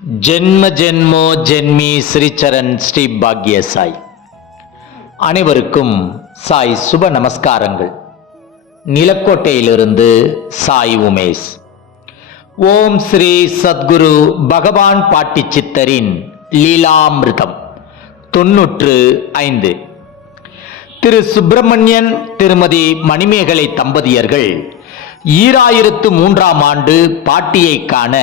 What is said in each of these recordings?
ஜென்ம ஜென்மோ ஜென்மி ஸ்ரீச்சரண் ஸ்ரீ பாக்ய சாய். அனைவருக்கும் சாய் சுப நமஸ்காரங்கள். நிலக்கோட்டையிலிருந்து சாய் உமேஷ். ஓம் ஸ்ரீ சத்குரு பகவான் பாட்டி சித்தரின் லீலாமிருதம் 95. திரு சுப்பிரமணியன் திருமதி மணிமேகலை தம்பதியர்கள் 2003ஆம் ஆண்டு பாட்டியை காண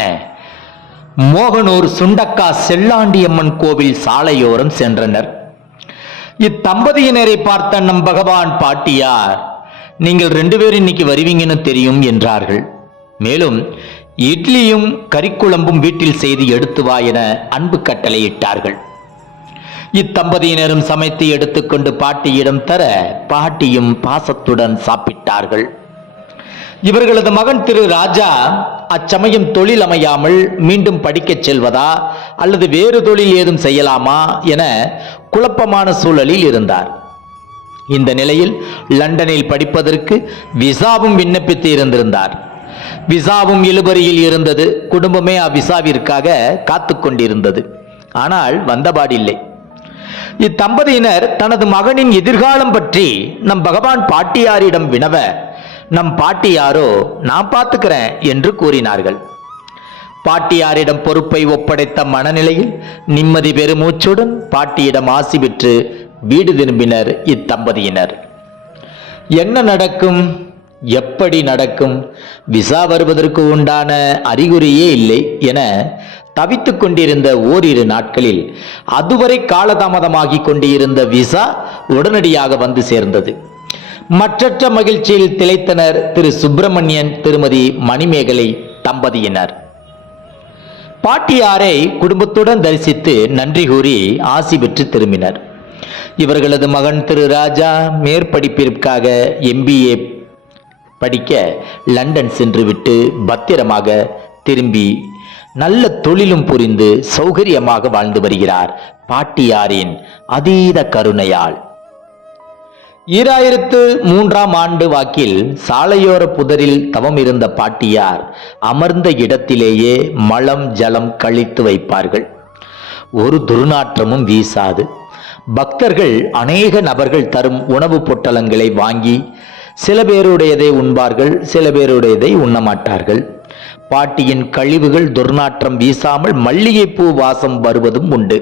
மோகனூர் சுண்டக்கா செல்லாண்டியம்மன் கோவில் சாலையோரம் சென்றனர். இத்தம்பதியினரை பார்த்த நம் பகவான் பாட்டியார், நீங்கள் 2 பேரும் இன்னைக்கு வருவீங்கன்னு தெரியும் என்றார்கள். மேலும் இட்லியும் கறிக்குழம்பும் வீட்டில் செய்து எடுத்து வா என அன்பு கட்டளையிட்டார்கள். இத்தம்பதியினரும் சமைத்து எடுத்துக்கொண்டு பாட்டியிடம் தர பாட்டியும் பாசத்துடன் சாப்பிட்டார்கள். இவர்களது மகன் திரு ராஜா அச்சமயம் தொழில் அமையாமல் மீண்டும் படிக்கச் செல்வதா அல்லது வேறு தொழில் ஏதும் செய்யலாமா என குழப்பமான சூழலில் இருந்தார். இந்த நிலையில் லண்டனில் படிப்பதற்கு விசாவும் விண்ணப்பித்து இருந்திருந்தார். விசாவும் இழுபறியில் இருந்தது. குடும்பமே அவ்விசாவிற்காக காத்து கொண்டிருந்தது. ஆனால் வந்தபாடில்லை. இத்தம்பதியினர் தனது மகனின் எதிர்காலம் பற்றி நம் பகவான் பாட்டியாரிடம் வினவ, நம் பாட்டியாரோ நான் பார்த்துக்கிறேன் என்று கூறினார்கள். பாட்டியாரிடம் பொறுப்பை ஒப்படைத்த மனநிலையில் நிம்மதி பெருமூச்சுடன் பாட்டியிடம் ஆசி பெற்று வீடு திரும்பினர் இத்தம்பதியினர். என்ன நடக்கும், எப்படி நடக்கும், விசா வருவதற்கு உண்டான அறிகுறியே இல்லை என தவித்துக் கொண்டிருந்த ஓரிரு நாட்களில் அதுவரை காலதாமதமாகி கொண்டிருந்த விசா உடனடியாக வந்து சேர்ந்தது. மற்றற்ற மகிழ்ச்சியில் திளைத்தனர் திரு சுப்பிரமணியன் திருமதி மணிமேகலை தம்பதியினர். பாட்டியாரை குடும்பத்துடன் தரிசித்து நன்றி கூறி ஆசி பெற்று திரும்பினர். இவர்களது மகன் திரு ராஜா மேற்படிப்பிற்காக MBA படிக்க லண்டன் சென்று விட்டு பத்திரமாக திரும்பி நல்ல தொழிலும் புரிந்து சௌகரியமாக வாழ்ந்து வருகிறார் பாட்டியாரின் அதீத கருணையால். 2003ஆம் ஆண்டு வாக்கில் சாலையோர புதரில் தவம் இருந்த பாட்டியார் அமர்ந்த இடத்திலேயே மலம் ஜலம் கழித்து வைப்பார்கள். ஒரு துர்நாற்றமும் வீசாது. பக்தர்கள் அநேக நபர்கள் தரும் உணவு பொட்டலங்களை வாங்கி சில பேருடையதை உண்பார்கள், சில பேருடையதை உண்ணமாட்டார்கள். பாட்டியின் கழிவுகள் துர்நாற்றம் வீசாமல் மல்லிகைப்பூ வாசம் வருவதும் உண்டு.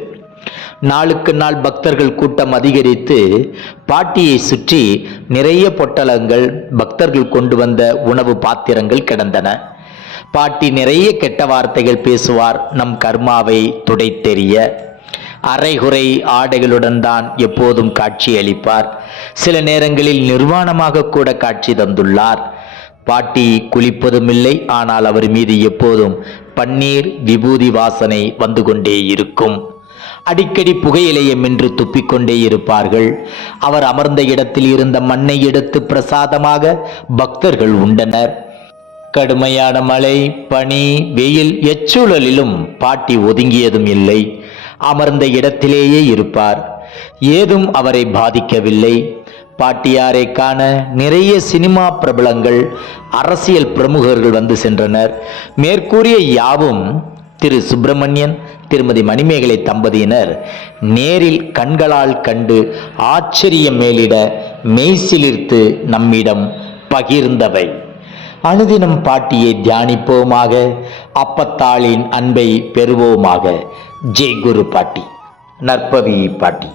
நாளுக்கு நாள் பக்தர்கள் கூட்டம் அதிகரித்து பாட்டியை சுற்றி நிறைய பொட்டலங்கள், பக்தர்கள் கொண்டு வந்த உணவு பாத்திரங்கள் கிடந்தன. பாட்டி நிறைய கெட்ட வார்த்தைகள் பேசுவார். நம் கர்மாவை துடைத்தெறிய அரைகுறை ஆடைகளுடன் தான் எப்போதும் காட்சி அளிப்பார். சில நேரங்களில் நிர்வாணமாக கூட காட்சி தந்துள்ளார். பாட்டி குளிப்பதும் இல்லை. ஆனால் அவர் மீது எப்போதும் பன்னீர் விபூதி வாசனை வந்து கொண்டே இருக்கும். அடிக்கடி புகையிலையை மென்று துப்பிக்கொண்டே இருப்பார்கள். அவர் அமர்ந்த இடத்தில் இருந்த மண்ணை எடுத்து பிரசாதமாக பக்தர்கள் உண்டனர். கடுமையான மழை, பனி, வெயில் எச்சூழலிலும் பாட்டி ஒதுங்கியதும் இல்லை. அமர்ந்த இடத்திலேயே இருப்பார். ஏதும் அவரை பாதிக்கவில்லை. பாட்டியாரை காண நிறைய சினிமா பிரபலங்கள், அரசியல் பிரமுகர்கள் வந்து சென்றனர். மேற்கூறிய யாவும் திரு சுப்பிரமணியன் திருமதி மணிமேகலை தம்பதியினர் நேரில் கண்களால் கண்டு ஆச்சரியம் மேலிட மெய்சிலிர்த்து நம்மிடம் பகிர்ந்தவை. அனுதினம் பாட்டியை தியானிப்போமாக. அப்பத்தாளின் அன்பை பெறுவோமாக. ஜெய் குரு பாட்டி. நற்பவி பாட்டி.